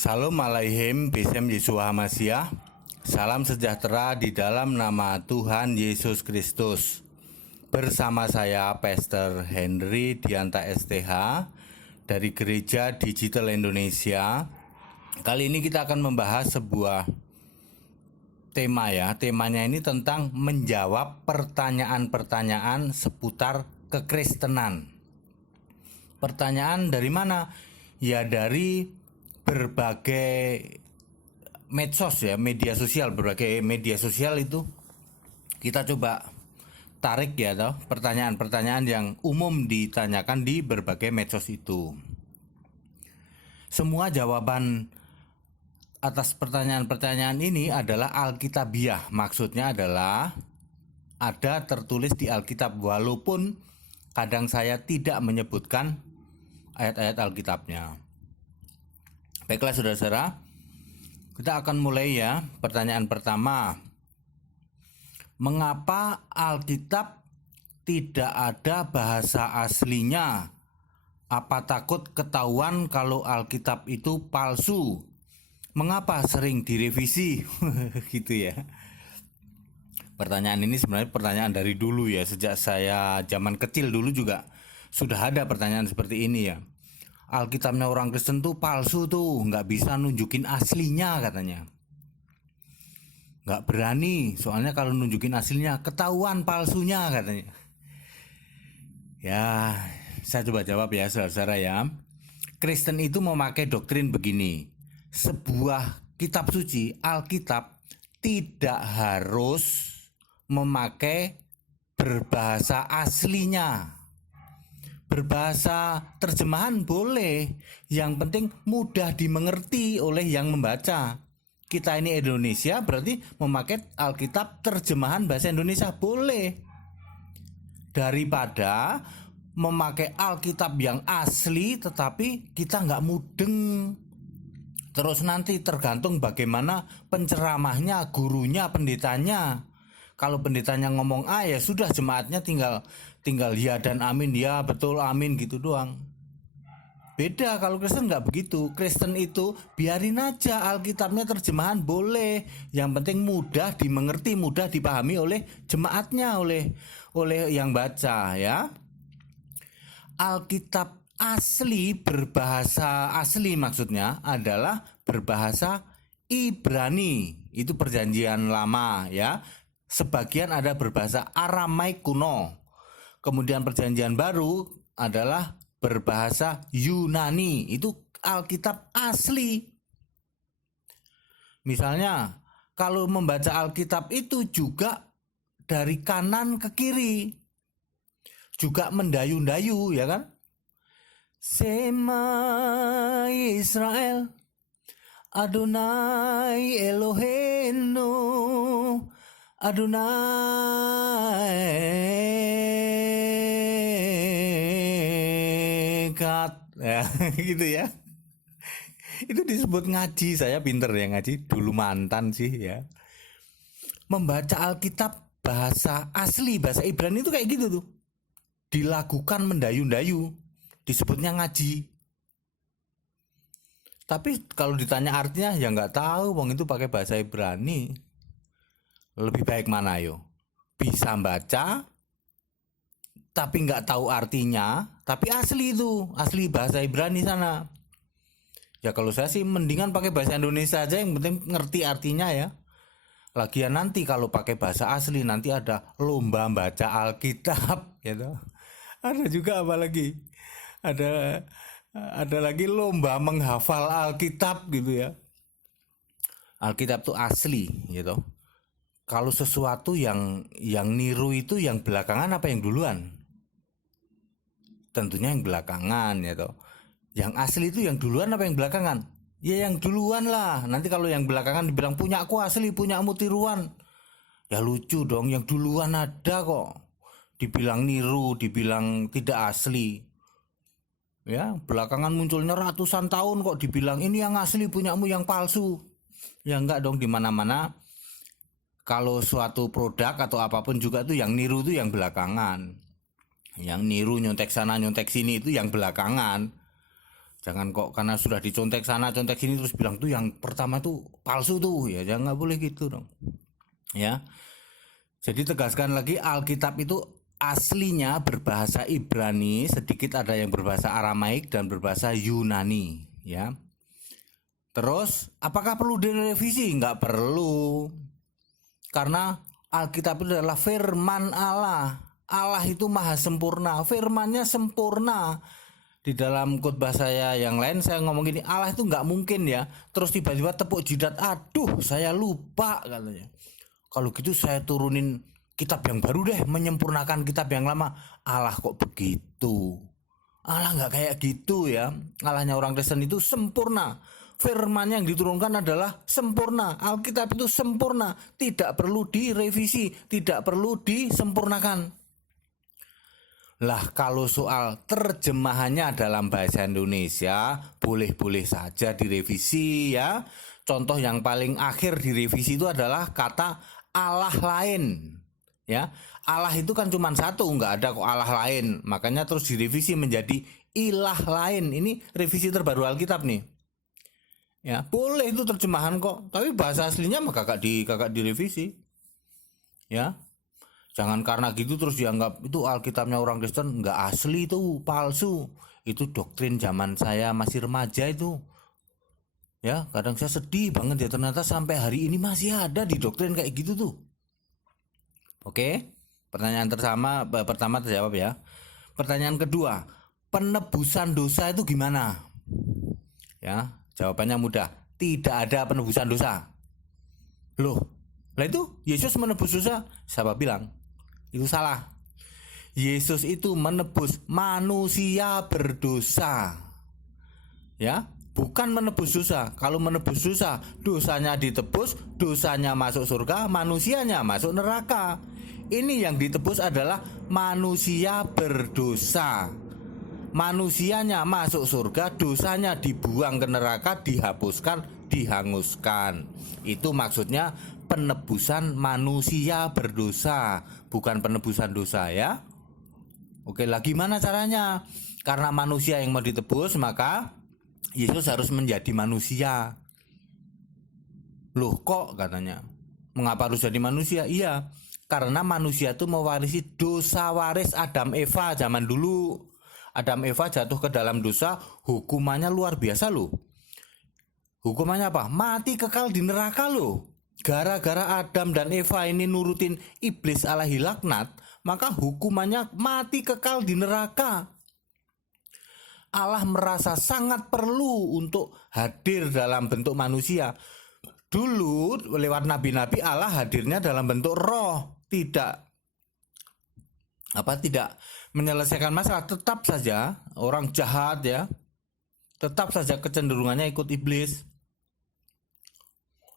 Salam alaihim Besem Yeshua Hamasiah. Salam sejahtera di dalam nama Tuhan Yesus Kristus. Bersama saya Pastor Henry Dianta STH dari Gereja Digital Indonesia. Kali ini kita akan membahas sebuah tema ya. Temanya ini tentang menjawab pertanyaan-pertanyaan seputar kekristenan. Pertanyaan dari mana? Ya dari berbagai medsos ya, berbagai media sosial itu kita coba tarik ya toh, pertanyaan-pertanyaan yang umum ditanyakan di berbagai medsos itu. Semua jawaban atas pertanyaan-pertanyaan ini adalah alkitabiah. Maksudnya adalah ada tertulis di Alkitab, walaupun kadang saya tidak menyebutkan ayat-ayat Alkitabnya. Baiklah saudara-saudara, kita akan mulai ya. Pertanyaan pertama, mengapa Alkitab tidak ada bahasa aslinya? Apa takut ketahuan kalau Alkitab itu palsu? Mengapa sering direvisi? Gitu ya. Pertanyaan ini sebenarnya pertanyaan dari dulu ya. Sejak saya zaman kecil dulu juga sudah ada pertanyaan seperti ini ya. Alkitabnya orang Kristen tuh palsu tuh, nggak bisa nunjukin aslinya katanya. Nggak berani, soalnya kalau nunjukin aslinya ketahuan palsunya katanya. Ya, saya coba jawab ya saudara-saudara ya. Kristen itu memakai doktrin begini. Sebuah kitab suci, Alkitab, tidak harus memakai berbahasa aslinya. Berbahasa terjemahan boleh, yang penting mudah dimengerti oleh yang membaca. Kita ini Indonesia, berarti memakai Alkitab terjemahan bahasa Indonesia boleh. Daripada memakai Alkitab yang asli tetapi kita nggak mudeng. Terus nanti tergantung bagaimana penceramahnya, gurunya, pendetanya. Kalau pendetanya ngomong A ya sudah, jemaatnya tinggal ya dan amin, ya betul amin gitu doang. Beda kalau Kristen nggak begitu. Kristen itu biarin aja Alkitabnya terjemahan boleh, yang penting mudah dimengerti, mudah dipahami oleh jemaatnya, oleh yang baca ya. Alkitab asli, berbahasa asli maksudnya adalah berbahasa Ibrani, itu perjanjian lama ya. Sebagian ada berbahasa Aramaik kuno. Kemudian perjanjian baru adalah berbahasa Yunani. Itu Alkitab asli. Misalnya kalau membaca Alkitab itu juga dari kanan ke kiri. Juga mendayu-dayu ya kan. Sema Israel Adonai Eloheinu Adonai kat ya, gitu ya. Itu disebut ngaji. Saya pinter ya ngaji, dulu mantan sih ya. Membaca Alkitab bahasa asli, bahasa Ibrani itu kayak gitu tuh. Dilakukan mendayu-dayu, disebutnya ngaji. Tapi kalau ditanya artinya ya nggak tahu, wong itu pakai bahasa Ibrani. Lebih baik mana yo? Bisa baca tapi nggak tahu artinya, tapi asli itu, asli bahasa Ibrani sana. Ya kalau saya sih mendingan pakai bahasa Indonesia aja, yang penting ngerti artinya ya. Lagian nanti kalau pakai bahasa asli nanti ada lomba baca Alkitab gitu. Ada juga apa lagi? Ada lagi lomba menghafal Alkitab gitu ya. Alkitab tuh asli gitu. Kalau sesuatu yang niru itu yang belakangan apa yang duluan? Tentunya yang belakangan ya toh. Yang asli itu yang duluan apa yang belakangan? Ya yang duluan lah. Nanti kalau yang belakangan dibilang punya aku asli, punyamu tiruan. Ya lucu dong, yang duluan ada kok. Dibilang niru, dibilang tidak asli. Ya, belakangan munculnya ratusan tahun kok dibilang ini yang asli, punyamu yang palsu. Ya enggak dong, di mana-mana kalau suatu produk atau apapun juga tuh yang niru tuh yang belakangan. Yang niru nyontek sana nyontek sini itu yang belakangan. Jangan kok karena sudah dicontek sana contek sini terus bilang tuh yang pertama tuh palsu tuh, ya jangan, nggak boleh gitu dong ya. Jadi tegaskan lagi, Alkitab itu aslinya berbahasa Ibrani, sedikit ada yang berbahasa Aramaik dan berbahasa Yunani ya. Terus apakah perlu direvisi? Nggak perlu, karena Alkitab itu adalah firman Allah. Allah itu maha sempurna, firmannya sempurna. Di dalam khotbah saya yang lain saya ngomong gini, Allah itu nggak mungkin ya terus tiba-tiba tepuk jidat, aduh saya lupa katanya, kalau gitu saya turunin kitab yang baru deh, menyempurnakan kitab yang lama. Allah kok begitu? Allah nggak kayak gitu ya. Allahnya orang Kristen itu sempurna. Firman yang diturunkan adalah sempurna. Alkitab itu sempurna, tidak perlu direvisi, tidak perlu disempurnakan. Lah kalau soal terjemahannya dalam bahasa Indonesia boleh-boleh saja direvisi ya. Contoh yang paling akhir direvisi itu adalah kata Allah lain ya. Allah itu kan cuma satu, nggak ada kok Allah lain. Makanya terus direvisi menjadi ilah lain. Ini revisi terbaru Alkitab nih. Ya, boleh itu terjemahan kok. Tapi bahasa aslinya mah kagak direvisi. Ya. Jangan karena gitu terus dianggap itu Alkitabnya orang Kristen nggak asli, itu palsu. Itu doktrin zaman saya masih remaja itu. Ya, kadang saya sedih banget ya, ternyata sampai hari ini masih ada di doktrin kayak gitu tuh. Oke, pertanyaan pertama terjawab ya. Pertanyaan kedua, penebusan dosa itu gimana? Ya, jawabannya mudah, tidak ada penebusan dosa. Loh, lah itu Yesus menebus dosa? Siapa bilang? Itu salah. Yesus itu menebus manusia berdosa. Ya, bukan menebus dosa. Kalau menebus dosa, dosanya ditebus, dosanya masuk surga, manusianya masuk neraka. Ini yang ditebus adalah manusia berdosa. Manusianya masuk surga, dosanya dibuang ke neraka, dihapuskan, dihanguskan. Itu maksudnya penebusan manusia berdosa, bukan penebusan dosa ya. Oke, lah gimana caranya? Karena manusia yang mau ditebus, maka Yesus harus menjadi manusia. Loh kok katanya, mengapa harus jadi manusia? Iya, karena manusia itu mewarisi dosa waris Adam Eva zaman dulu. Adam Eva jatuh ke dalam dosa, hukumannya luar biasa loh. Hukumannya apa? Mati kekal di neraka loh. Gara-gara Adam dan Eva ini nurutin iblis alaihi laknat, maka hukumannya mati kekal di neraka. Allah merasa sangat perlu untuk hadir dalam bentuk manusia. Dulu lewat nabi-nabi Allah hadirnya dalam bentuk roh, tidak menyelesaikan masalah. Tetap saja orang jahat ya, tetap saja kecenderungannya ikut iblis.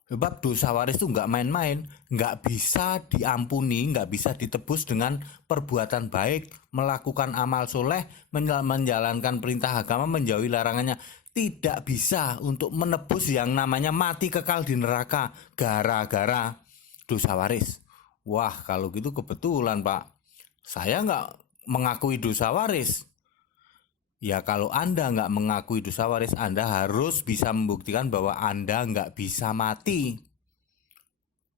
Sebab dosa waris itu nggak main-main, nggak bisa diampuni, nggak bisa ditebus dengan perbuatan baik, melakukan amal soleh, menjalankan perintah agama, menjauhi larangannya. Tidak bisa untuk menebus yang namanya mati kekal di neraka gara-gara dosa waris. Wah, kalau gitu kebetulan Pak, saya nggak mengakui dosa waris. Ya kalau Anda nggak mengakui dosa waris, Anda harus bisa membuktikan bahwa Anda nggak bisa mati.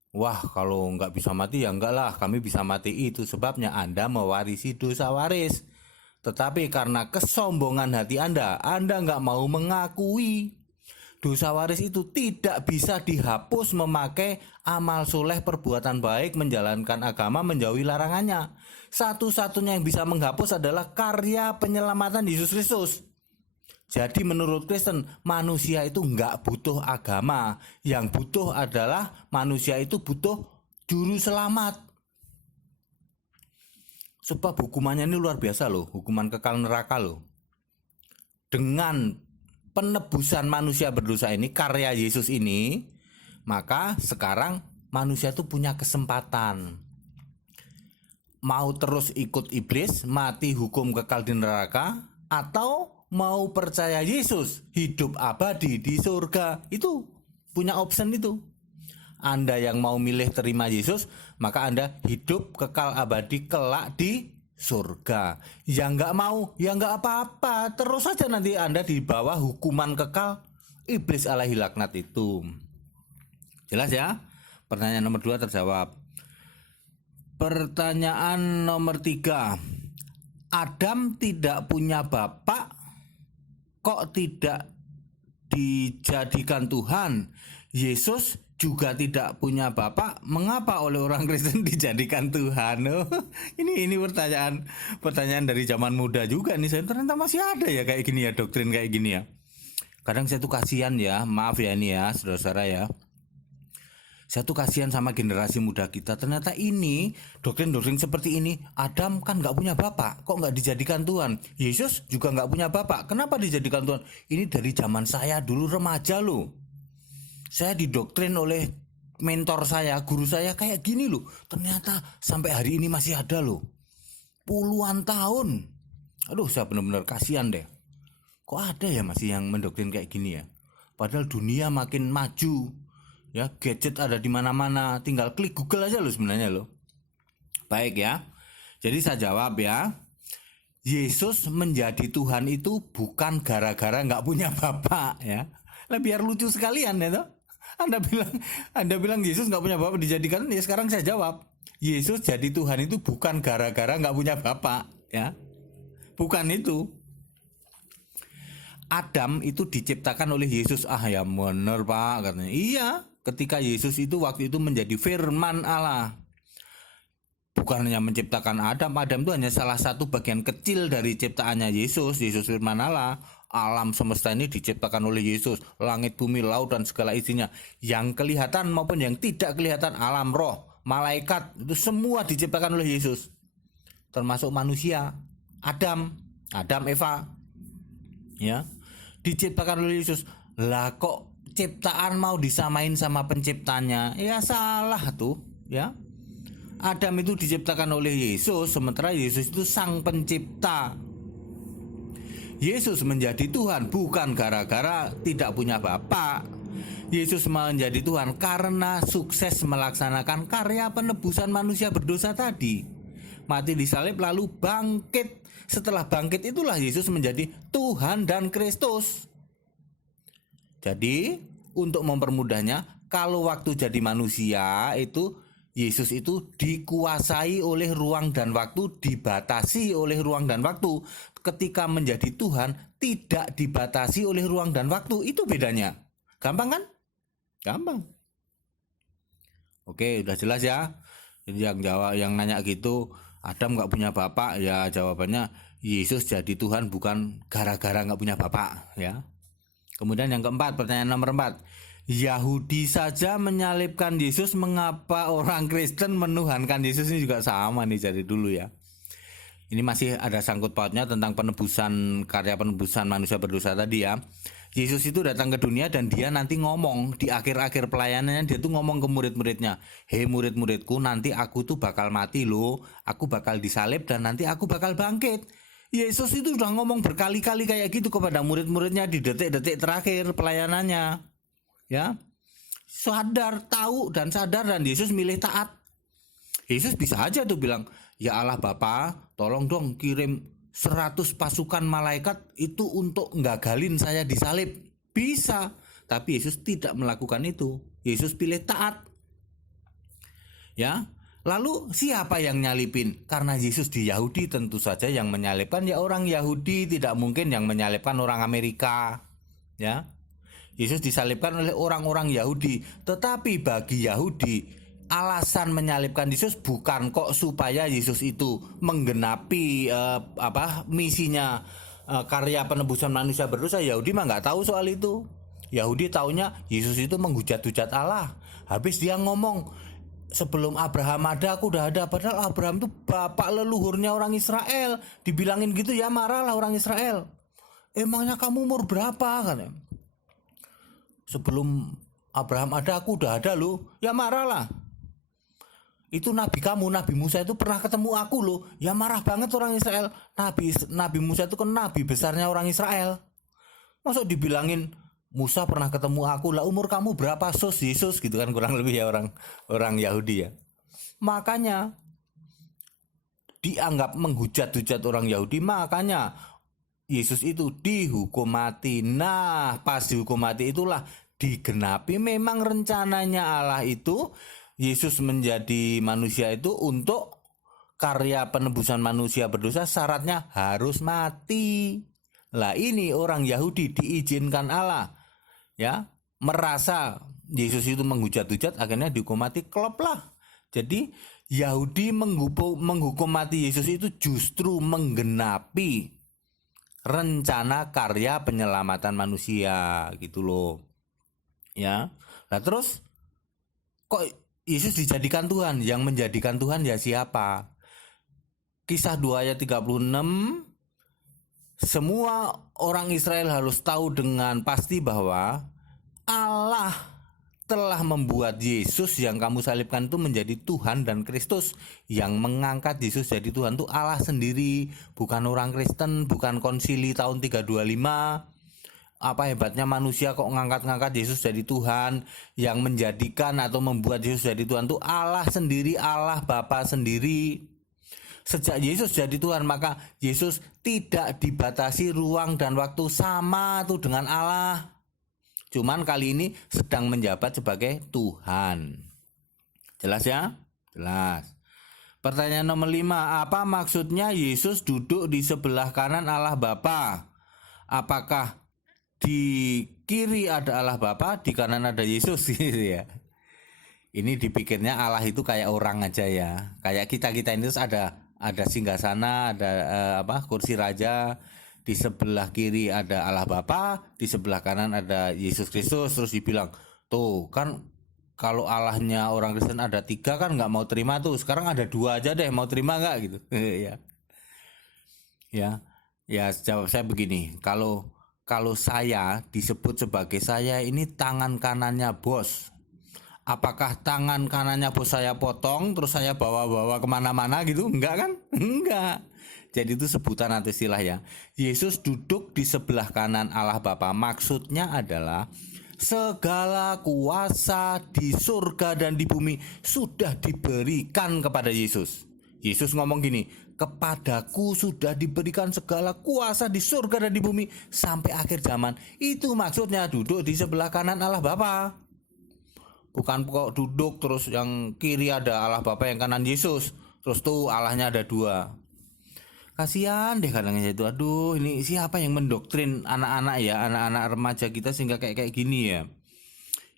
Wah, kalau nggak bisa mati ya enggak lah, kami bisa mati, itu sebabnya Anda mewarisi dosa waris. Tetapi karena kesombongan hati Anda nggak mau mengakui. Dosa waris itu tidak bisa dihapus memakai amal soleh, perbuatan baik, menjalankan agama, menjauhi larangannya. Satu-satunya yang bisa menghapus adalah karya penyelamatan Yesus Kristus. Jadi menurut Kristen, manusia itu nggak butuh agama. Yang butuh adalah manusia itu butuh juru selamat. Sebab hukumannya ini luar biasa loh, hukuman kekal neraka loh. Dengan penebusan manusia berdosa ini, karya Yesus ini, maka sekarang manusia itu punya kesempatan. Mau terus ikut iblis, mati hukum kekal di neraka, atau mau percaya Yesus, hidup abadi di surga. Itu punya option itu. Anda yang mau milih terima Yesus, maka Anda hidup kekal abadi kelak di surga. Yang nggak mau, ya nggak apa-apa. Terus saja nanti Anda di bawah hukuman kekal iblis alaihi laknat itu. Jelas ya? Pertanyaan nomor 2 terjawab. Pertanyaan nomor 3. Adam tidak punya bapak, kok tidak dijadikan Tuhan? Yesus juga tidak punya bapak, mengapa oleh orang Kristen dijadikan Tuhan? Ini pertanyaan dari zaman muda juga nih. Saya ternyata masih ada ya kayak gini ya, doktrin kayak gini ya. Kadang saya tuh kasihan ya, maaf ya ini ya, saudara-saudara ya. Saya tuh kasihan sama generasi muda kita. Ternyata ini doktrin-doktrin seperti ini. Adam kan nggak punya bapak, kok nggak dijadikan Tuhan? Yesus juga nggak punya bapak, kenapa dijadikan Tuhan? Ini dari zaman saya dulu remaja loh. Saya didoktrin oleh mentor saya, guru saya kayak gini loh. Ternyata sampai hari ini masih ada loh. Puluhan tahun. Aduh, saya benar-benar kasihan deh. Kok ada ya masih yang mendoktrin kayak gini ya? Padahal dunia makin maju. Ya, gadget ada di mana-mana, tinggal klik Google aja loh sebenarnya loh. Baik ya. Jadi saya jawab ya. Yesus menjadi Tuhan itu bukan gara-gara nggak punya bapak ya. Lah biar lucu sekalian ya toh. Anda bilang Yesus nggak punya bapak dijadikan, ya sekarang saya jawab. Yesus jadi Tuhan itu bukan gara-gara nggak punya bapak ya. Bukan itu. Adam itu diciptakan oleh Yesus. Ah ya bener Pak katanya. Iya, ketika Yesus itu waktu itu menjadi firman Allah. Bukan hanya menciptakan Adam itu hanya salah satu bagian kecil dari ciptaannya Yesus. Yesus firman Allah. Alam semesta ini diciptakan oleh Yesus. Langit, bumi, laut dan segala isinya. Yang kelihatan maupun yang tidak kelihatan, alam roh, malaikat, itu semua diciptakan oleh Yesus. Termasuk manusia, Adam, Eva. Ya, diciptakan oleh Yesus. Lah kok ciptaan mau disamain sama penciptanya? Ya salah tuh ya. Adam itu diciptakan oleh Yesus, sementara Yesus itu sang pencipta. Yesus menjadi Tuhan bukan gara-gara tidak punya bapak. Yesus menjadi Tuhan karena sukses melaksanakan karya penebusan manusia berdosa tadi. Mati disalib lalu bangkit. Setelah bangkit itulah Yesus menjadi Tuhan dan Kristus. Jadi untuk mempermudahnya, kalau waktu jadi manusia itu Yesus itu dikuasai oleh ruang dan waktu, dibatasi oleh ruang dan waktu. Ketika menjadi Tuhan tidak dibatasi oleh ruang dan waktu, itu bedanya. Gampang kan? Gampang. Oke, udah jelas ya. Yang nanya gitu, Adam nggak punya bapak, ya jawabannya Yesus jadi Tuhan bukan gara-gara nggak punya bapak ya. Kemudian yang keempat, pertanyaan nomor 4. Yahudi saja menyalibkan Yesus, mengapa orang Kristen menuhankan Yesus? Ini juga sama nih dari dulu ya. Ini masih ada sangkut pautnya tentang karya penebusan manusia berdosa tadi ya. Yesus itu datang ke dunia dan dia nanti ngomong di akhir-akhir pelayanannya, dia tuh ngomong ke murid-muridnya, hei murid-muridku, nanti aku tuh bakal mati loh, aku bakal disalib dan nanti aku bakal bangkit. Yesus itu udah ngomong berkali-kali kayak gitu kepada murid-muridnya di detik-detik terakhir pelayanannya. Ya, tahu dan sadar, dan Yesus milih taat. Yesus bisa aja tuh bilang, ya Allah Bapa, tolong dong kirim 100 pasukan malaikat itu untuk nggagalin saya disalib. Bisa, tapi Yesus tidak melakukan itu. Yesus pilih taat. Ya, lalu siapa yang nyalipin? Karena Yesus di Yahudi, tentu saja yang menyalibkan ya orang Yahudi, tidak mungkin yang menyalibkan orang Amerika. Ya, Yesus disalibkan oleh orang-orang Yahudi. Tetapi bagi Yahudi, alasan menyalibkan Yesus bukan kok supaya Yesus itu menggenapi misinya karya penebusan manusia berdosa. Yahudi mah nggak tahu soal itu. Yahudi taunya Yesus itu menghujat-hujat Allah. Habis dia ngomong, sebelum Abraham ada aku udah ada. Padahal Abraham itu bapak leluhurnya orang Israel. Dibilangin gitu ya marahlah orang Israel. Emangnya kamu umur berapa kan? Sebelum Abraham ada aku udah ada loh. Ya marahlah. Itu nabi kamu, Nabi Musa itu pernah ketemu aku loh. Ya marah banget orang Israel. Nabi Musa itu kan nabi besarnya orang Israel. Masuk dibilangin Musa pernah ketemu aku, lah umur kamu berapa sus Yesus gitu kan, kurang lebih ya orang Yahudi ya. Makanya dianggap menghujat-hujat orang Yahudi, makanya Yesus itu dihukum mati. Nah, pas dihukum mati itulah digenapi memang rencananya Allah itu Yesus menjadi manusia itu untuk karya penebusan manusia berdosa, syaratnya harus mati. Lah ini orang Yahudi diizinkan Allah ya merasa Yesus itu menghujat-hujat, akhirnya dihukum mati, klop lah. Jadi Yahudi menghukum mati Yesus itu justru menggenapi rencana karya penyelamatan manusia gitu loh. Ya. Nah terus kok Yesus dijadikan Tuhan? Yang menjadikan Tuhan ya siapa? Kisah 2 ayat 36, semua orang Israel harus tahu dengan pasti bahwa Allah telah membuat Yesus yang kamu salibkan itu menjadi Tuhan, dan Kristus yang mengangkat Yesus jadi Tuhan itu Allah sendiri, bukan orang Kristen, bukan konsili tahun 325. Apa hebatnya manusia kok ngangkat-ngangkat Yesus jadi Tuhan? Yang menjadikan atau membuat Yesus jadi Tuhan itu Allah sendiri, Allah Bapa sendiri. Sejak Yesus jadi Tuhan, maka Yesus tidak dibatasi ruang dan waktu, sama tuh dengan Allah. Cuman kali ini sedang menjabat sebagai Tuhan. Jelas ya? Jelas. Pertanyaan nomor 5, apa maksudnya Yesus duduk di sebelah kanan Allah Bapa? Apakah di kiri ada Allah Bapa, di kanan ada Yesus gitu ya? Ini dipikirnya Allah itu kayak orang aja ya. Kayak kita ini terus ada singgasana, ada kursi raja. Di sebelah kiri ada Allah Bapa, di sebelah kanan ada Yesus Kristus. Terus dibilang, tuh kan kalau Allahnya orang Kristen ada 3 kan nggak mau terima tuh. Sekarang ada 2 aja deh, mau terima nggak gitu? Ya jawab saya begini. Kalau saya disebut sebagai saya ini tangan kanannya bos, apakah tangan kanannya bos saya potong terus saya bawa-bawa kemana-mana gitu? Enggak kan? Enggak. Jadi itu sebutan atau istilah ya. Yesus duduk di sebelah kanan Allah Bapa. Maksudnya adalah segala kuasa di surga dan di bumi sudah diberikan kepada Yesus. Yesus ngomong gini, kepadaku sudah diberikan segala kuasa di surga dan di bumi sampai akhir zaman. Itu maksudnya duduk di sebelah kanan Allah Bapa. Bukan kok duduk terus yang kiri ada Allah Bapa, yang kanan Yesus, terus tuh Allahnya ada 2. Kasihan deh kadang-kadang itu. Aduh, ini siapa yang mendoktrin anak-anak ya, anak-anak remaja kita sehingga kayak gini ya.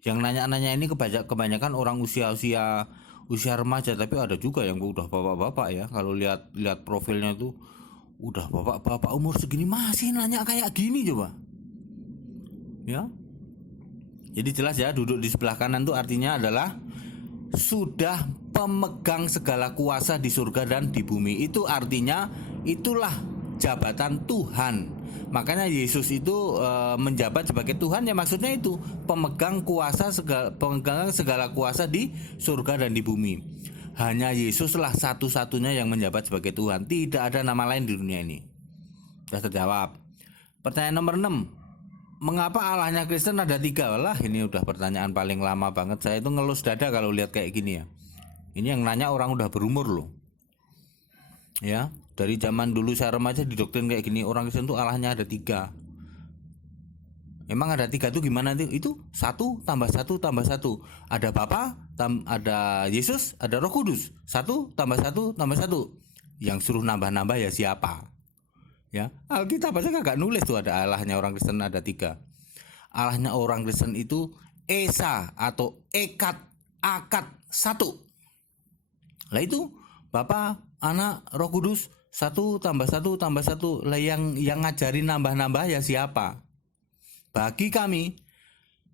Yang nanya-nanya ini kebanyakan orang usia remaja, tapi ada juga yang udah bapak-bapak ya. Kalau lihat profilnya tuh udah bapak-bapak umur segini masih nanya kayak gini coba. Ya. Jadi jelas ya, duduk di sebelah kanan tuh artinya adalah sudah pemegang segala kuasa di surga dan di bumi. Itu artinya itulah jabatan Tuhan. Makanya Yesus itu menjabat sebagai Tuhan, ya maksudnya itu pemegang segala kuasa di surga dan di bumi. Hanya Yesuslah satu-satunya yang menjabat sebagai Tuhan. Tidak ada nama lain di dunia ini. Sudah terjawab. Pertanyaan nomor 6, mengapa Allahnya Kristen ada 3? Lah ini udah pertanyaan paling lama banget. Saya itu ngelus dada kalau lihat kayak gini ya. Ini yang nanya orang udah berumur loh. Ya, dari zaman dulu saya remaja didoktrin kayak gini, orang Kristen tuh Allahnya ada 3. Emang ada 3 tuh gimana tuh? Itu 1 tambah 1 tambah 1. Ada Bapa, ada Yesus, ada Roh Kudus. 1 tambah 1 tambah 1. Yang suruh nambah-nambah ya siapa? Ya, Alkitab aja kagak nulis tuh ada Allahnya orang Kristen ada 3. Allahnya orang Kristen itu Esa atau Ekat, Akad 1. Lah itu Bapa, Anak, Roh Kudus 1 tambah 1 tambah 1. Lah yang ngajarin nambah-nambah ya siapa? Bagi kami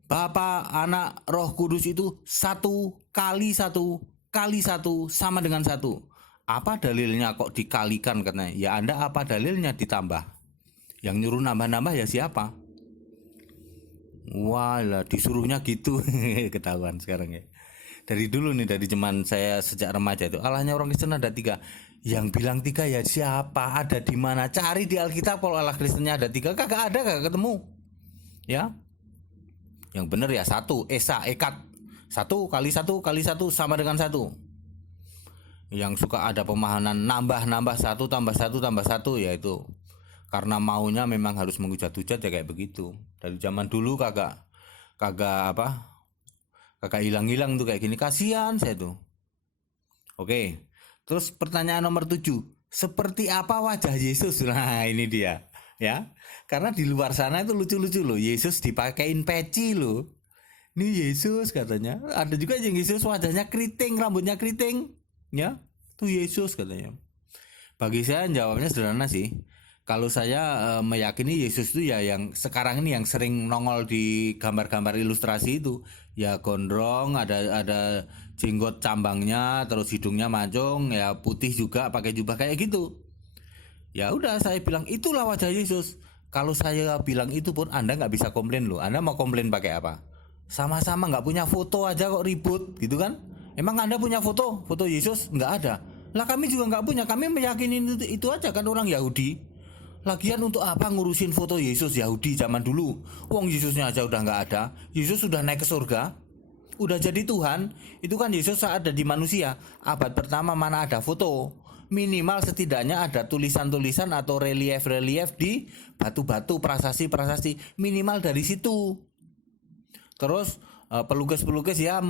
Bapa, Anak, Roh Kudus itu 1 kali 1 kali 1 sama dengan 1. Apa dalilnya kok dikalikan katanya? Ya Anda apa dalilnya ditambah? Yang nyuruh nambah-nambah ya siapa? Wah lah disuruhnya gitu. Ketahuan sekarang ya. Dari dulu nih, dari zaman saya sejak remaja itu Allahnya orang Kristen ada 3. Yang bilang 3 ya siapa? Ada di mana? Cari di Alkitab kalau Allah Kristennya ada 3. Kagak ada, kagak ketemu. Ya. Yang benar ya 1 Esa, Ekat. 1 kali 1 kali 1 sama dengan 1. Yang suka ada pemahaman nambah satu tambah satu tambah satu, ya itu karena maunya memang harus menghujat-hujat ya kayak begitu. Dari zaman dulu kagak kagak apa kagak hilang-hilang tuh kayak gini, kasihan saya tuh. Oke, terus pertanyaan nomor 7, seperti apa wajah Yesus? Nah ini dia ya, karena di luar sana itu lucu-lucu loh, Yesus dipakein peci loh. Ini Yesus katanya, ada juga yang Yesus wajahnya keriting, rambutnya keriting, ya tuh Yesus katanya. Bagi saya jawabnya sederhana sih. Kalau saya meyakini Yesus itu ya yang sekarang ini yang sering nongol di gambar-gambar ilustrasi itu, ya gondrong, ada jenggot cambangnya, terus hidungnya mancung, ya putih juga, pakai jubah kayak gitu. Ya udah saya bilang itulah wajah Yesus. Kalau saya bilang itu pun Anda nggak bisa komplain loh. Anda mau komplain pakai apa? Sama-sama nggak punya foto aja kok ribut gitu kan? Emang Anda punya foto Yesus? Nggak ada. Lah kami juga nggak punya. Kami meyakini itu aja kan, orang Yahudi. Lagian untuk apa ngurusin foto Yesus Yahudi zaman dulu? Wong Yesusnya aja udah nggak ada. Yesus sudah naik ke surga, udah jadi Tuhan. Itu kan Yesus saat ada di manusia. Abad pertama mana ada foto? Minimal setidaknya ada tulisan-tulisan atau relief-relief di batu-batu, prasasti-prasasti. Minimal dari situ. Terus pelukis-pelukis ya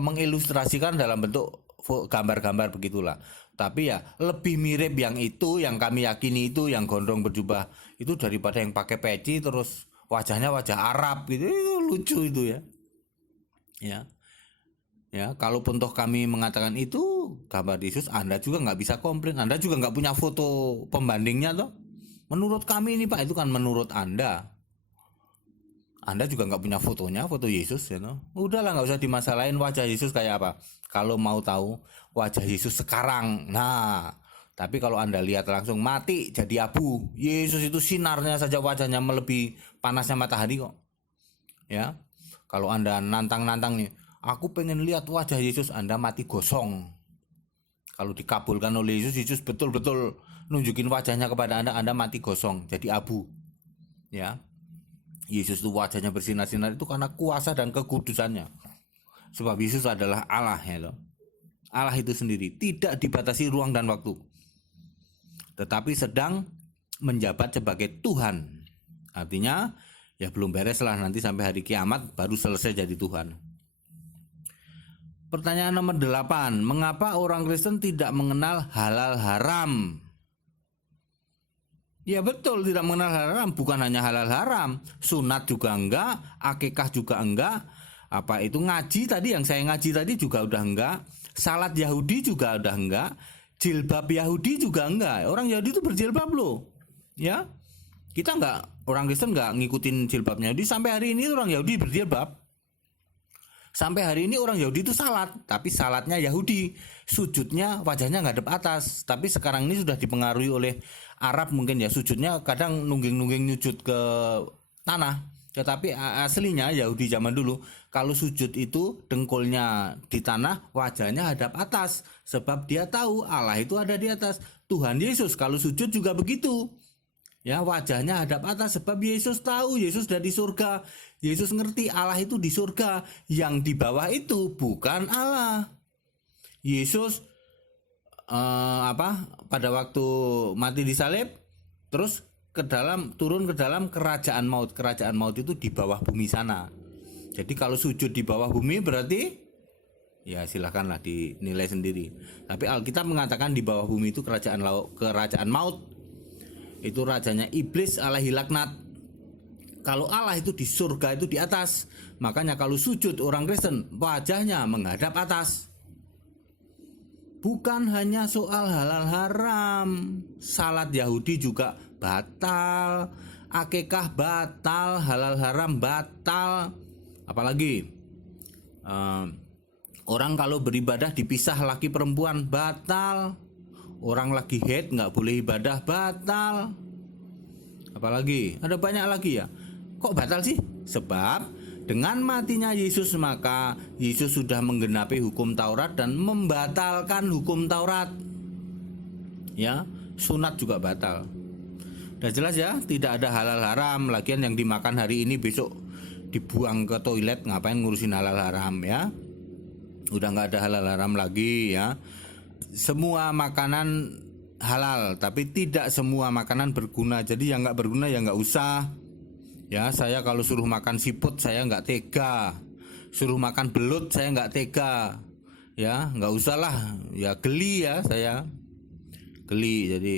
mengilustrasikan dalam bentuk gambar-gambar begitulah. Tapi ya lebih mirip yang itu, yang kami yakini itu, yang gondrong berjubah itu, daripada yang pakai peci terus wajahnya wajah Arab gitu. Itu lucu itu ya. Ya, kalaupun toh kami mengatakan itu gambar Yesus, Anda juga nggak bisa komplain. Anda juga nggak punya foto pembandingnya toh. Menurut kami ini Pak, itu kan menurut Anda. Anda juga nggak punya fotonya, foto Yesus ya no? Udahlah, nggak usah dimasalahin wajah Yesus kayak apa. Kalau mau tahu wajah Yesus sekarang, nah tapi kalau Anda lihat langsung mati jadi abu. Yesus itu sinarnya saja wajahnya melebihi panasnya matahari kok. Ya, kalau Anda nantang-nantang nih, aku pengen lihat wajah Yesus, Anda mati gosong. Kalau dikabulkan oleh Yesus, Yesus betul-betul nunjukin wajahnya kepada Anda mati gosong, jadi abu. Ya. Yesus itu wajahnya bersinar-sinar itu karena kuasa dan kekudusannya. Sebab Yesus adalah Allah ya loh. Allah itu sendiri tidak dibatasi ruang dan waktu, tetapi sedang menjabat sebagai Tuhan. Artinya ya belum beres lah, nanti sampai hari kiamat baru selesai jadi Tuhan. Pertanyaan nomor 8, mengapa orang Kristen tidak mengenal halal haram? Ya betul, tidak mengenal halal haram. Bukan hanya halal haram, sunat juga enggak, akikah juga enggak, apa itu ngaji tadi, yang saya ngaji tadi juga udah enggak, salat Yahudi juga udah enggak, jilbab Yahudi juga enggak. Orang Yahudi itu berjilbab loh. Ya, kita enggak, orang Kristen enggak ngikutin jilbabnya Yahudi. Sampai hari ini orang Yahudi berjilbab. Sampai hari ini orang Yahudi itu salat, tapi salatnya Yahudi, sujudnya wajahnya ngadep atas. Tapi sekarang ini sudah dipengaruhi oleh Arab mungkin ya, sujudnya kadang nungging-nungging nyujud ke tanah. Tetapi aslinya Yahudi zaman dulu kalau sujud itu dengkulnya di tanah, wajahnya hadap atas, sebab dia tahu Allah itu ada di atas. Tuhan Yesus kalau sujud juga begitu. Ya, wajahnya hadap atas sebab Yesus tahu Yesus dari surga. Yesus ngerti Allah itu di surga, yang di bawah itu bukan Allah. Yesus pada waktu mati di salib terus turun ke dalam kerajaan maut. Kerajaan maut itu di bawah bumi sana. Jadi kalau sujud di bawah bumi berarti ya silahkanlah dinilai sendiri. Tapi Alkitab mengatakan di bawah bumi itu kerajaan maut. Itu rajanya iblis, alaihi laknat. Kalau Allah itu di surga, itu di atas. Makanya kalau sujud orang Kristen, wajahnya menghadap atas. Bukan hanya soal halal haram, salat Yahudi juga batal, akikah batal, halal haram batal. Apalagi orang kalau beribadah dipisah laki perempuan batal. Orang lagi haid nggak boleh ibadah batal. Apalagi ada banyak lagi ya. Kok batal sih? Sebab dengan matinya Yesus maka Yesus sudah menggenapi hukum Taurat dan membatalkan hukum Taurat. Ya, sunat juga batal. Udah jelas ya, tidak ada halal haram. Lagian yang dimakan hari ini besok dibuang ke toilet, ngapain ngurusin halal haram ya? Udah nggak ada halal haram lagi ya. semua makanan halal, tapi tidak semua makanan berguna. Jadi yang nggak berguna ya nggak usah. Ya, saya kalau suruh makan siput saya nggak tega, suruh makan belut saya nggak tega. Ya, nggak usah lah. Ya geli ya, saya geli. Jadi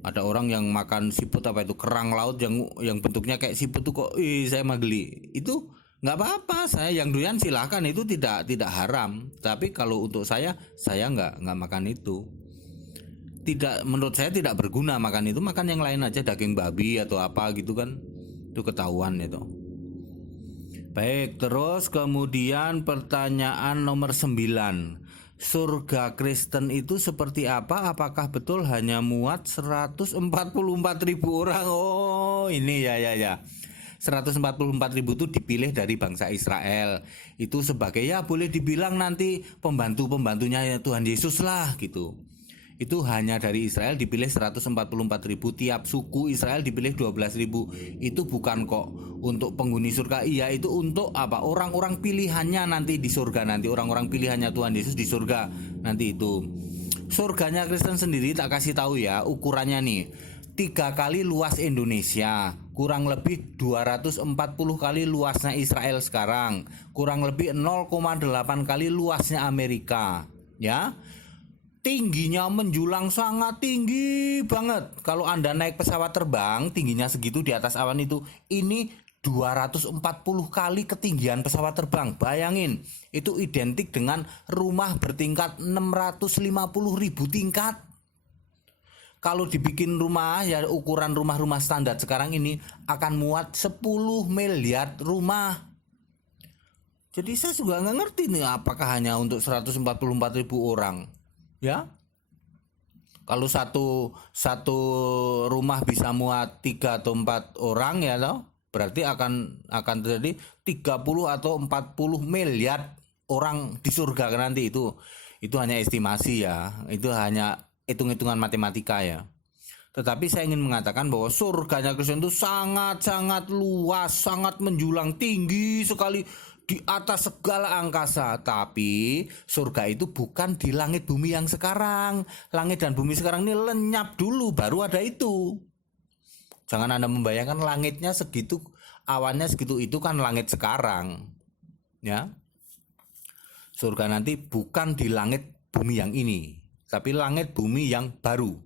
ada orang yang makan siput apa itu kerang laut yang bentuknya kayak siput tuh kok, saya mah geli. Itu nggak apa-apa, saya yang doyan silahkan, itu tidak haram. Tapi kalau untuk saya nggak makan itu. Tidak, menurut saya tidak berguna makan itu. Makan yang lain aja, daging babi atau apa gitu kan, itu ketahuan itu. Baik, terus kemudian pertanyaan nomor 9. Surga Kristen itu seperti apa? Apakah betul hanya muat 144.000 orang? Oh, ini ya. 144.000 itu dipilih dari bangsa Israel. Itu sebagai, ya boleh dibilang nanti pembantunya Tuhan Yesus lah gitu. Itu hanya dari Israel dipilih 144.000. Tiap suku Israel dipilih 12.000. Itu bukan kok untuk penghuni surga. Iya, itu untuk apa? Orang-orang pilihannya nanti di surga nanti. Orang-orang pilihannya Tuhan Yesus di surga nanti itu. Surganya Kristen sendiri tak kasih tahu ya, ukurannya nih. 3 kali luas Indonesia, kurang lebih 240 kali luasnya Israel sekarang, kurang lebih 0,8 kali luasnya Amerika, ya. Tingginya menjulang sangat tinggi banget. Kalau Anda naik pesawat terbang, tingginya segitu di atas awan itu, ini 240 kali ketinggian pesawat terbang. Bayangin, itu identik dengan rumah bertingkat 650.000 tingkat. Kalau dibikin rumah, ya ukuran rumah-rumah standar sekarang ini akan muat 10 miliar rumah. Jadi saya juga nggak ngerti nih, apakah hanya untuk 144.000 orang. Ya, kalau satu rumah bisa muat 3 atau 4 orang ya toh, berarti akan terjadi 30 atau 40 miliar orang di surga nanti. Itu hanya estimasi ya, itu hanya hitung-hitungan matematika ya. Tetapi saya ingin mengatakan bahwa surganya Kristen itu sangat-sangat luas, sangat menjulang tinggi sekali di atas segala angkasa. Tapi surga itu bukan di langit bumi yang sekarang. Langit dan bumi sekarang ini lenyap dulu, baru ada itu. Jangan Anda membayangkan langitnya segitu, awannya segitu, itu kan langit sekarang. Ya. Surga nanti bukan di langit bumi yang ini, tapi langit bumi yang baru.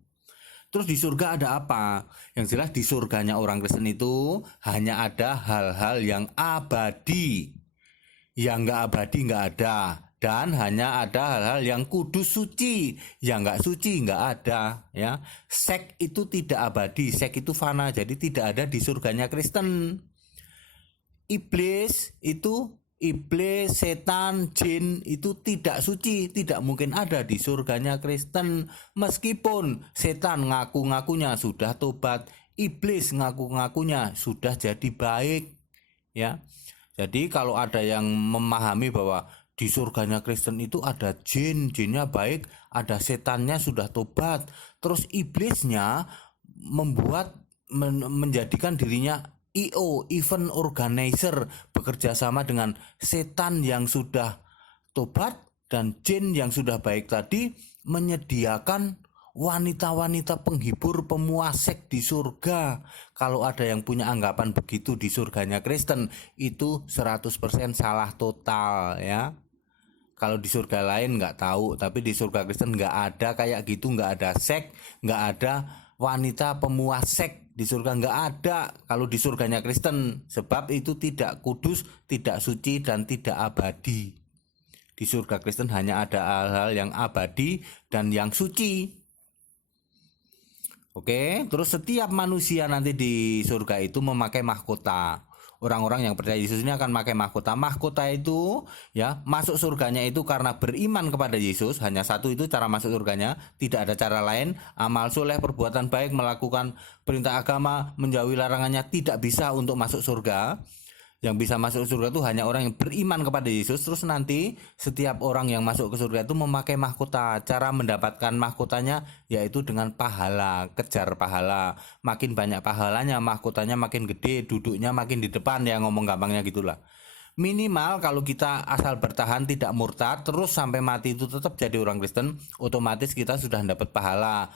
Terus di surga ada apa? Yang jelas di surganya orang Kristen itu hanya ada hal-hal yang abadi. Yang nggak abadi nggak ada. Dan hanya ada hal-hal yang kudus suci. Yang nggak suci nggak ada. Ya, seks itu tidak abadi. Seks itu fana. Jadi tidak ada di surganya Kristen. Iblis, setan, jin itu tidak suci, tidak mungkin ada di surganya Kristen. Meskipun setan ngaku-ngakunya sudah tobat, iblis ngaku-ngakunya sudah jadi baik, ya. Jadi kalau ada yang memahami bahwa di surganya Kristen itu ada jinnya baik, ada setannya sudah tobat, terus iblisnya menjadikan dirinya event organizer, bekerja sama dengan setan yang sudah tobat dan jin yang sudah baik tadi, menyediakan wanita-wanita penghibur pemuas seks di surga. Kalau ada yang punya anggapan begitu di surganya Kristen, itu 100% salah total ya. Kalau di surga lain nggak tahu, tapi di surga Kristen nggak ada kayak gitu, nggak ada seks, nggak ada wanita pemuas seks. Di surga nggak ada kalau di surganya Kristen, sebab itu tidak kudus, tidak suci, dan tidak abadi. Di surga Kristen hanya ada hal-hal yang abadi dan yang suci. Oke, terus setiap manusia nanti di surga itu memakai mahkota. Orang-orang yang percaya Yesus ini akan memakai mahkota. Mahkota itu ya masuk surganya itu karena beriman kepada Yesus. Hanya satu itu cara masuk surganya. Tidak ada cara lain. Amal soleh, perbuatan baik, melakukan perintah agama, menjauhi larangannya tidak bisa untuk masuk surga. Yang bisa masuk surga itu hanya orang yang beriman kepada Yesus. Terus nanti setiap orang yang masuk ke surga itu memakai mahkota. Cara mendapatkan mahkotanya yaitu dengan pahala, kejar pahala. Makin banyak pahalanya, mahkotanya makin gede, duduknya makin di depan, ya ngomong gampangnya gitulah. Minimal kalau kita asal bertahan tidak murtad terus sampai mati itu tetap jadi orang Kristen, otomatis kita sudah dapat pahala.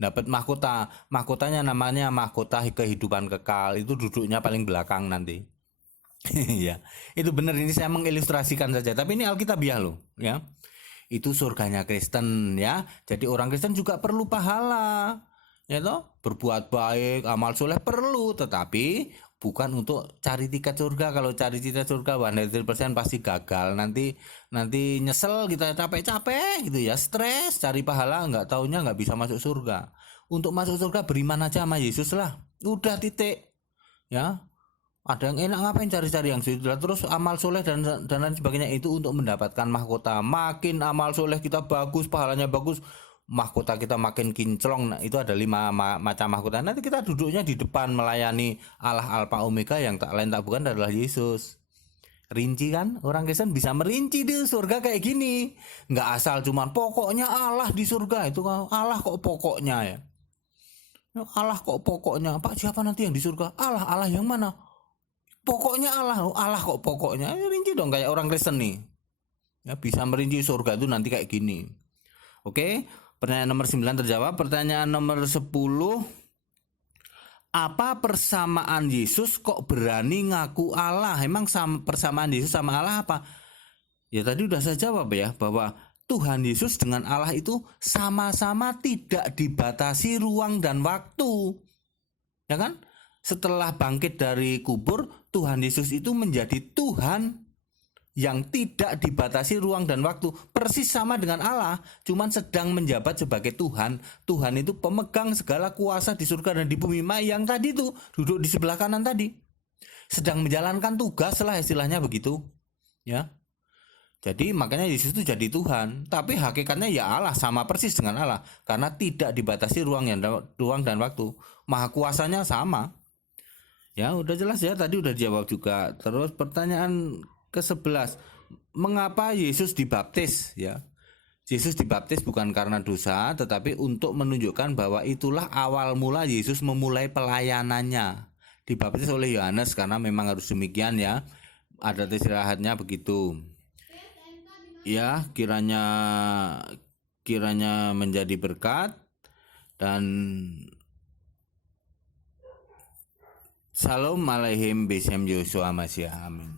Dapat mahkota. Mahkotanya namanya mahkota kehidupan kekal. Itu duduknya paling belakang nanti. Ya, itu benar, ini saya mengilustrasikan saja. Tapi ini Alkitabiah loh, ya. Itu surganya Kristen, ya. Jadi orang Kristen juga perlu pahala. Ya toh, berbuat baik, amal soleh perlu, tetapi bukan untuk cari tiket surga. Kalau cari tiket surga 100% pasti gagal. Nanti nyesel kita, capek-capek gitu ya, stres cari pahala, nggak taunya nggak bisa masuk surga. Untuk masuk surga beriman aja sama Yesus lah. Udah, titik. Ya. Ada yang enak, ngapain cari-cari yang sudah terus amal soleh dan lain sebagainya, itu untuk mendapatkan mahkota. Makin amal soleh kita bagus, pahalanya bagus, mahkota kita makin kinclong. Nah, itu ada 5 macam mahkota. Nanti kita duduknya di depan melayani Allah Alpha Omega yang tak lain tak bukan adalah Yesus. Rinci kan, orang Kristen bisa merinci di surga kayak gini, nggak asal cuman pokoknya Allah di surga. Itu Allah kok pokoknya ya, Allah kok pokoknya, Pak siapa nanti yang di surga? Allah yang mana? Pokoknya Allah kok pokoknya. Rinci dong kayak orang Kristen nih, ya bisa merinci surga itu nanti kayak gini. Oke, pertanyaan nomor 9 terjawab. Pertanyaan nomor 10, apa persamaan Yesus kok berani ngaku Allah? Emang persamaan Yesus sama Allah apa? Ya tadi udah saya jawab ya, bahwa Tuhan Yesus dengan Allah itu sama-sama tidak dibatasi ruang dan waktu. Ya kan? Setelah bangkit dari kubur, Tuhan Yesus itu menjadi Tuhan yang tidak dibatasi ruang dan waktu, persis sama dengan Allah, cuman sedang menjabat sebagai Tuhan. Tuhan itu pemegang segala kuasa di surga dan di bumi. Yang tadi tuh duduk di sebelah kanan tadi sedang menjalankan tugas lah, istilahnya begitu, ya. Jadi makanya Yesus itu jadi Tuhan, tapi hakikatnya ya Allah, sama persis dengan Allah karena tidak dibatasi ruang dan waktu. Maha kuasanya sama. Ya, udah jelas ya, tadi udah dijawab juga. Terus pertanyaan ke-11, mengapa Yesus dibaptis? Ya, Yesus dibaptis bukan karena dosa, tetapi untuk menunjukkan bahwa itulah awal mula Yesus memulai pelayanannya. Dibaptis oleh Yohanes karena memang harus demikian ya. Adat istirahatnya begitu. Ya, kiranya menjadi berkat dan Shalom Aleichem Besem Yosua Mashiach. Amin.